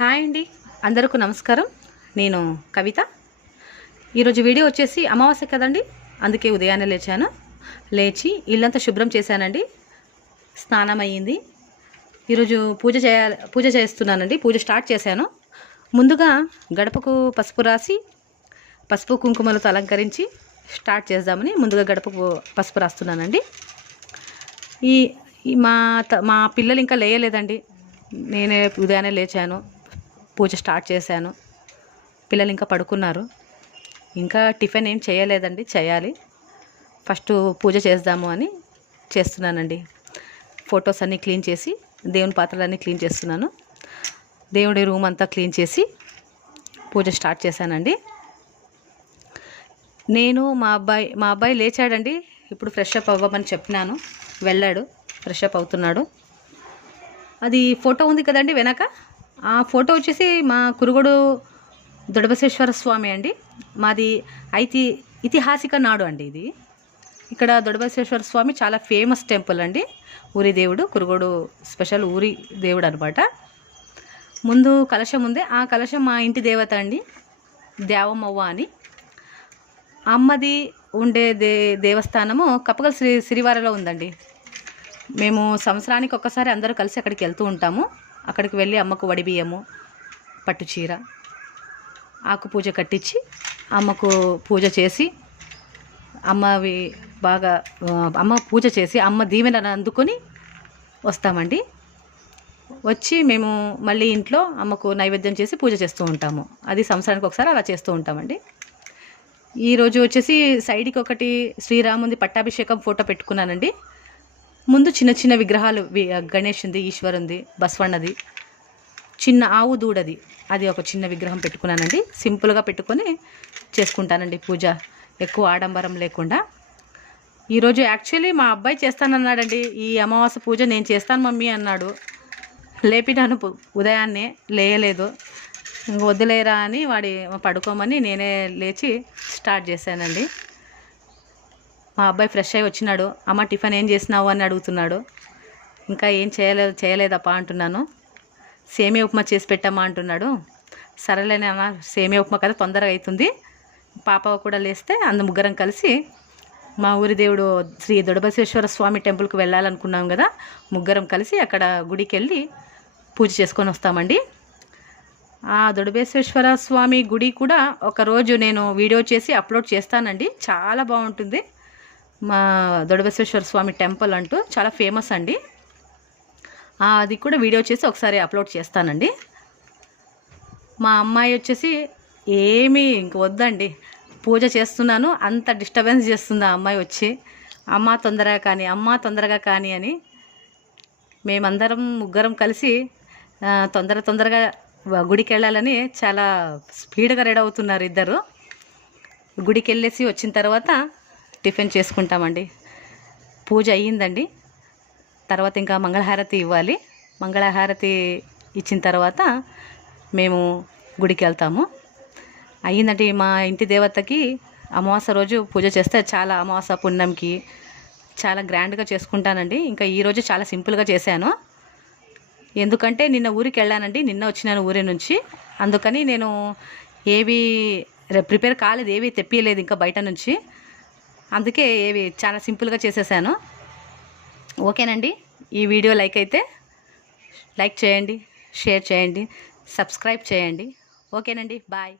Hi అండి, అందరికీ నమస్కారం. నేను కవిత. ఈరోజు వీడియో వచ్చేసి అమావాస్య కదండి, అందుకే ఉదయాన్నే లేచి ఇల్లంతా శుభ్రం చేశానండి. స్నానం అయ్యింది. ఈరోజు పూజ చేస్తున్నానండి. పూజ స్టార్ట్ చేశాను. ముందుగా గడపకు పసుపు రాసి పసుపు కుంకుమలతో అలంకరించి స్టార్ట్ చేద్దామని ముందుగా గడపకు పసుపు రాస్తున్నానండి. మా పిల్లలు ఇంకా లేయలేదండి. నేనే ఉదయాన్నే లేచాను, పూజ స్టార్ట్ చేశాను. పిల్లలు ఇంకా పడుకున్నారు. ఇంకా టిఫిన్ ఏం చేయలేదండి, చేయాలి. ఫస్ట్ పూజ చేద్దాము అని చేస్తున్నానండి. ఫొటోస్ అన్నీ క్లీన్ చేసి దేవుని పాత్రలన్నీ క్లీన్ చేస్తున్నాను. దేవుడి రూమ్ అంతా క్లీన్ చేసి పూజ స్టార్ట్ చేశానండి. నేను మా అబ్బాయి లేచాడండి. ఇప్పుడు ఫ్రెష్ అప్ అవ్వమని చెప్పినాను, వెళ్ళాడు, ఫ్రెష్ అప్ అవుతున్నాడు. అది ఫోటో ఉంది కదండి వెనక, ఆ ఫోటో వచ్చేసి మా కురుగోడు దొడబసేశ్వర స్వామి అండి. మాది ఐతిహాసిక నాడు అండి ఇది. ఇక్కడ దొడబసేశ్వర స్వామి చాలా ఫేమస్ టెంపుల్ అండి. ఊరి దేవుడు, కురుగోడు స్పెషల్ ఊరి దేవుడు అనమాట. ముందు కలశం ఉంది. ఆ కలశం మా ఇంటి దేవత అండి, దేవమ్మవ్వ అని. అమ్మది ఉండే దేవస్థానము కప్పగల్ సిరివారలో ఉందండి. మేము సంవత్సరానికి ఒక్కసారి అందరూ కలిసి అక్కడికి వెళ్తూ ఉంటాము. అక్కడికి వెళ్ళి అమ్మకు వడిబియ్యము, పట్టు చీర, ఆకు పూజ కట్టించి అమ్మకు పూజ చేసి అమ్మ పూజ చేసి అమ్మ దీవెనను అందుకొని వస్తామండి. వచ్చి మేము మళ్ళీ ఇంట్లో అమ్మకు నైవేద్యం చేసి పూజ చేస్తూ ఉంటాము. అది సంవత్సరానికి ఒకసారి అలా చేస్తూ ఉంటామండి. ఈరోజు వచ్చేసి సైడ్కి ఒకటి శ్రీరాముంది పట్టాభిషేకం ఫోటో పెట్టుకున్నానండి. ముందు చిన్న చిన్న విగ్రహాలు, గణేషుంది, ఈశ్వరుంది, బసవన్నది, చిన్న ఆవు దూడది, అది ఒక చిన్న విగ్రహం పెట్టుకున్నానండి. సింపుల్గా పెట్టుకొని చేసుకుంటానండి పూజ, ఎక్కువ ఆడంబరం లేకుండా. ఈరోజు యాక్చువల్లీ మా అబ్బాయి చేస్తానన్నాడండి. ఈ అమావాస్య పూజ నేను చేస్తాను మమ్మీ అన్నాడు. లేపినాను ఉదయాన్నే, లేయలేదు. ఇంక వద్దులేరా అని పడుకోమని నేనే లేచి స్టార్ట్ చేశానండి. మా అబ్బాయి ఫ్రెష్ అయ్యి వచ్చినాడు. అమ్మ టిఫిన్ ఏం చేసినావు అని అడుగుతున్నాడు. ఇంకా ఏం చేయలేదప్పా అంటున్నాను. సేమియా ఉప్మా చేసి పెట్టమ్మా అంటున్నాడు. సరేలేనా, సేమియా ఉప్మా కదా తొందరగా అవుతుంది. పాప కూడా లేస్తే ముగ్గురం కలిసి మా ఊరి దేవుడు శ్రీ దొడబసేశ్వర స్వామి టెంపుల్కి వెళ్ళాలనుకున్నాం కదా, ముగ్గురం కలిసి అక్కడ గుడికి వెళ్ళి పూజ చేసుకొని వస్తామండి. ఆ దొడబేశ్వర స్వామి గుడి కూడా ఒకరోజు నేను వీడియో చేసి అప్లోడ్ చేస్తానండి. చాలా బాగుంటుంది. మా దొడబేశ్వర స్వామి టెంపుల్ అంటూ చాలా ఫేమస్ అండి. అది కూడా వీడియో చేసి ఒకసారి అప్లోడ్ చేస్తానండి. మా అమ్మాయి వచ్చేసి ఏమీ ఇంక వద్దండి, పూజ చేస్తున్నాను అంత డిస్టర్బెన్స్ చేస్తుంది ఆ అమ్మాయి వచ్చి. అమ్మ తొందరగా కానీ అని మేమందరం ముగ్గురం కలిసి తొందరగా గుడికి వెళ్ళాలని చాలా స్పీడ్గా రెడీ అవుతున్నారు ఇద్దరు. గుడికి వెళ్ళేసి వచ్చిన తర్వాత టిఫిన్ చేసుకుంటామండి. పూజ అయ్యిందండి. తర్వాత ఇంకా మంగళహారతి ఇవ్వాలి. మంగళహారతి ఇచ్చిన తర్వాత మేము గుడికి వెళ్తాము. అయ్యిందండి. మా ఇంటి దేవతకి అమావాస్య రోజు పూజ చేస్తే చాలా, అమావాస్య పుణ్యంకి చాలా గ్రాండ్గా చేసుకుంటానండి. ఇంకా ఈరోజు చాలా సింపుల్గా చేశాను. ఎందుకంటే నిన్న ఊరికి వెళ్ళానండి, నిన్న వచ్చినాను ఊరి నుంచి. అందుకని నేను ఏవి ప్రిపేర్ కాలేదు, ఏవి తెప్పియలేదు ఇంకా బయట నుంచి. అందుకే చాలా సింపుల్గా చేసేసాను. ఓకేనండి. ఈ వీడియో లైక్ చేయండి, షేర్ చేయండి, సబ్స్క్రైబ్ చేయండి. ఓకేనండి, బాయ్.